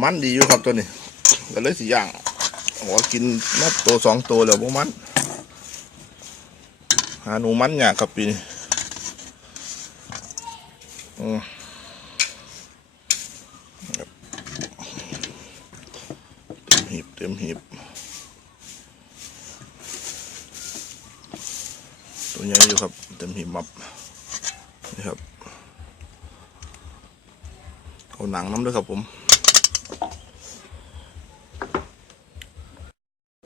มันดีอยู่ครับตัวนี้ก็เลยสิย่างโอ้กินมาตัวสองตัวแล้วพวกมัน หาหนูมันยากครับปีนี้เต็มหีบเต็มหีบตัวใหญ่อยู่ครับเต็มหีบมับนี่ครับเอาหนังน้ำด้วยครับผม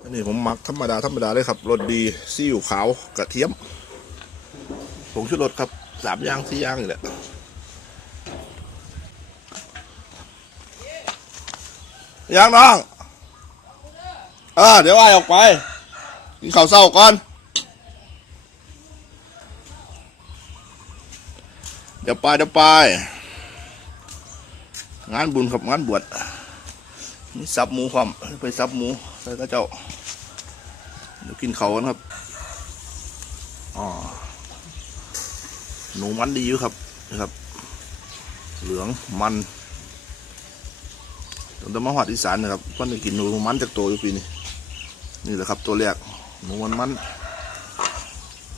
อันนี้ผมหมักธรรมดาธรรมดาเลยครับรสดีซีอิ๊วขาวกระเทียมผงชูรสครับสามอย่างสี่อย่างนี่แหละย่างน้องอ่าเดี๋ยวไอ้ออกไปกินข้าวเศร้าก่อน เดี๋ยวไปเดี๋ยวไป งานบุญครับงานบวชนี่สับหมูความไปสับหมูใส่กระเจ้า เดี๋ยวกินเขากันครับอ๋อหนูมันดีอยู่ครับนะครับ เหลืองมันตั้งแต่มาหวัดอีสานนะครับก็ได้กินหนูมันจากตัวอยู่ปีนี้นี่แหละครับ ตัวแรกหนูมันมัน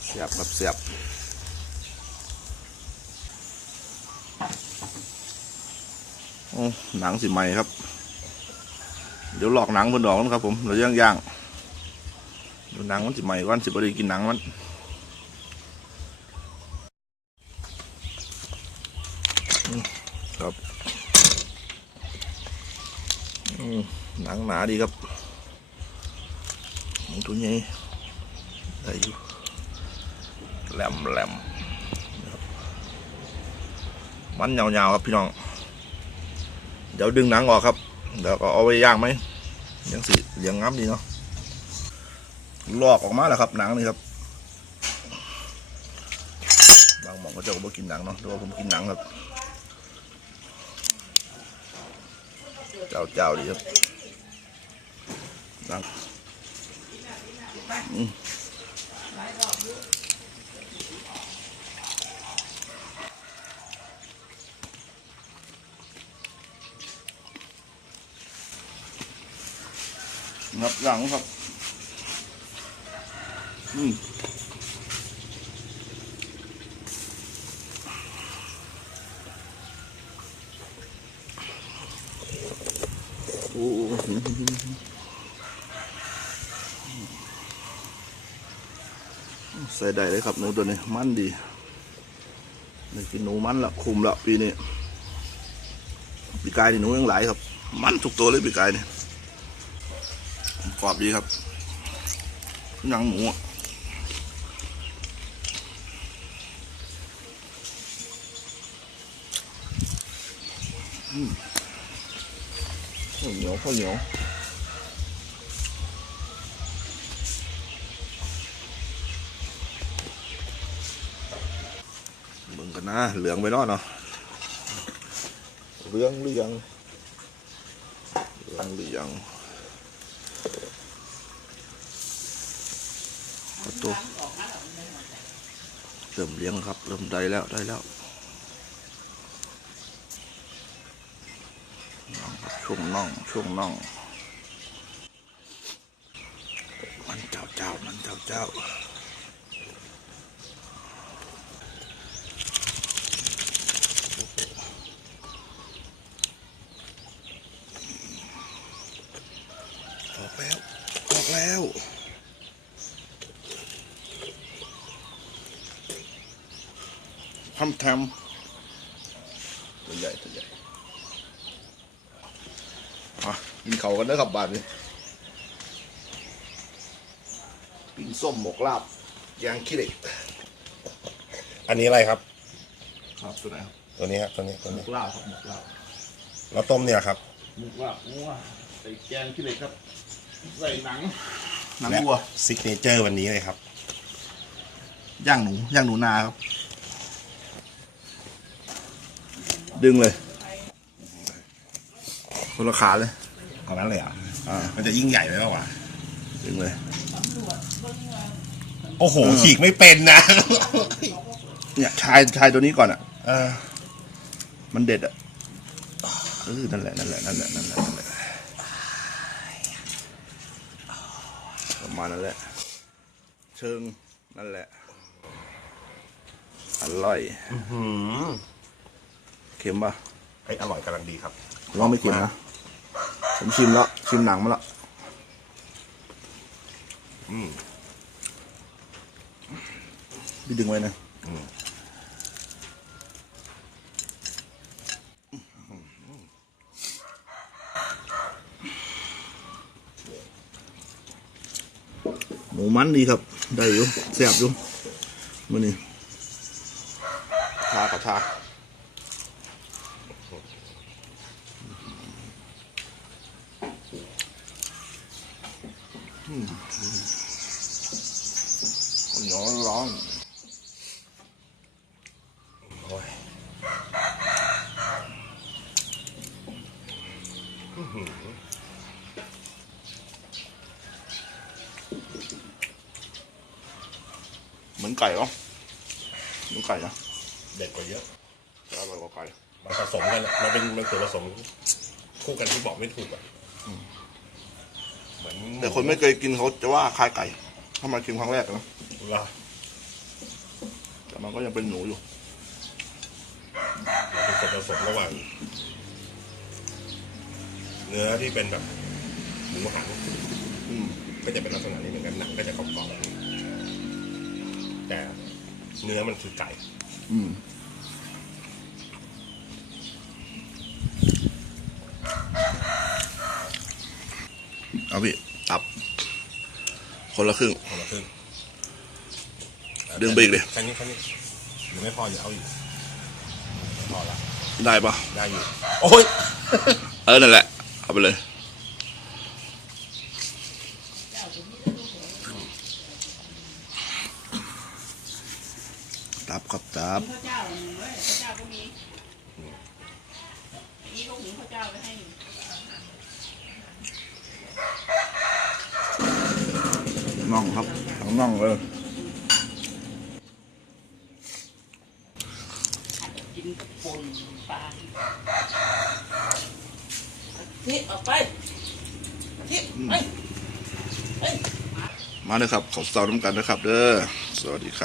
เสียบครับเสียบโอ้หนังสิใหม่ครับ เดี๋ยวหลอกหนังเพิ่นดอกนะครับผมเราย่างย่าง หนังมันสิใหม่ก่อนสิบได้กินหนังมันอืมครับอืมหนังหนาดีครับหมูตัวใหญ่ได้อยู่แหลมแหลมนะครับมันยาวๆครับพี่น้อง เดี๋ยวดึงหนังออกครับ เดี๋ยวก็เอาไปย่างไหมยังสีเหลียงงามดีเนาะ ลอกออกมาแล้วครับหนังนี่ครับบางหมองก็จะบอกกินหนังเนาะแต่ว่าผมกินหนังครับ เจ้าเจ้าดีครับหนังอืมงับหลังครับ โอ้ใส่ได้เลยครับหนูตัวนี้มันดีได้กินหนูมันละคุมละปีนี้ปีกายนี่หนูยังหลายครับ มันทุกตัวเลยปีกายนี่กรอบดีครับหนังหมู ข้าวเหนียวข้าวเหนียวเบิ่งกันนะ เหลืองไปเนาะเนาะเหลืองหรือยังเหลืองหรือยังประตูเริ่มเลี้ยงครับ เริ่มได้แล้วได้แล้วน้องครับ ช่วงน่อง ช่วงน่อง มันเจ้าเจ้ามันเจ้าเจ้าออกแล้ว ออกแล้วทำทำตัวใหญ่ตัวใหญ่อะ กินเขาวกันเด้อครับบาทนี้ปิ้งส้มหมกลาบยางขี้เหล็กอันนี้อะไรครับ ครับตัวไหนครับตัวนี้ครับตัวนี้ตัวหมนี้กลาบครับหมกลาบแล้วต้มเนี่ยครับ หมกลาบงัวใส่แกงขี้เหล็กครับ ใส่หนังหนังและวัวซิกเนเจอร์วันนี้เลยครับ ย่างหนูย่างหนูนาครับ ดึงเลยคนละขาเลย เอานั้นเลยเหรอะอ่ามันจะยิ่งใหญ่ไหมวะดึงเลย โอ้โหเออ ฉีกไม่เป็นนะ เนี่ยชายชายตัวนี้ก่อนอะ เออมันเด็ดอะออนั่นแหละนั่นแหละนั่นแหละนั่นแหละนั่นแหละประมาณนั้นแหละ เชิงนั่นแหละ อร่อยหืมเค็มป่ะไอยอร่อยกำลังดีครับ ลองไม่เค็มนะ ผมชิมแล้ว ชิมหนังมาแล้วอืมพี่ดึงไว้นะอืมหมูมันดีครับ ได้อยู่แซ่บอยู่มื่อนี้ทากับทาอืมข้าว เหนียวร้อนโอ้ยเหมือนไก่เหรอเหมือนไก่นะ เด็ดกว่าเยอะอร่อยกว่าไก่มันผสมกันอะมันเป็นมันส่วนผสมคู่กันที่บอกไม่ถูกอะ เหมือนแต่คนไม่เคยกินเขาจะว่าคล้ายไก่ ถ้ามากินครั้งแรกนะว่าแต่มันก็ยังเป็นหนูอยู่มันเป็นส่วนผสมระหว่าง เนื้อที่เป็นแบบหมูหันอืมก็จะเป็นลักษณะนี้เหมือนกันหนังก็จะกรอบๆแต่เนื้อมันคือไก่ อืมเอาพี่ตับ คนละครึ่ง คนละครึ่งดึงไปอีกดิแค่นี้แค่นี้หรือไม่พออย่าเอาอีกไม่พอละได้ปะได้อยู่ โอ้ย เออ นั่นแหละ เอาไปเลย ตับครับตับ ข้าวเจ้าหนึ่งเว้ยข้าวเจ้าก็มีนี่ลูกหญิงข้าวเจ้าไปให้ น่องครับทั้งน่องเลยกินกับป่นปลาทิศออกไปทิศไปเฮ้ยมาเลยครับขอสาวน้ำกันนะครับ เด้อสวัสดีครับ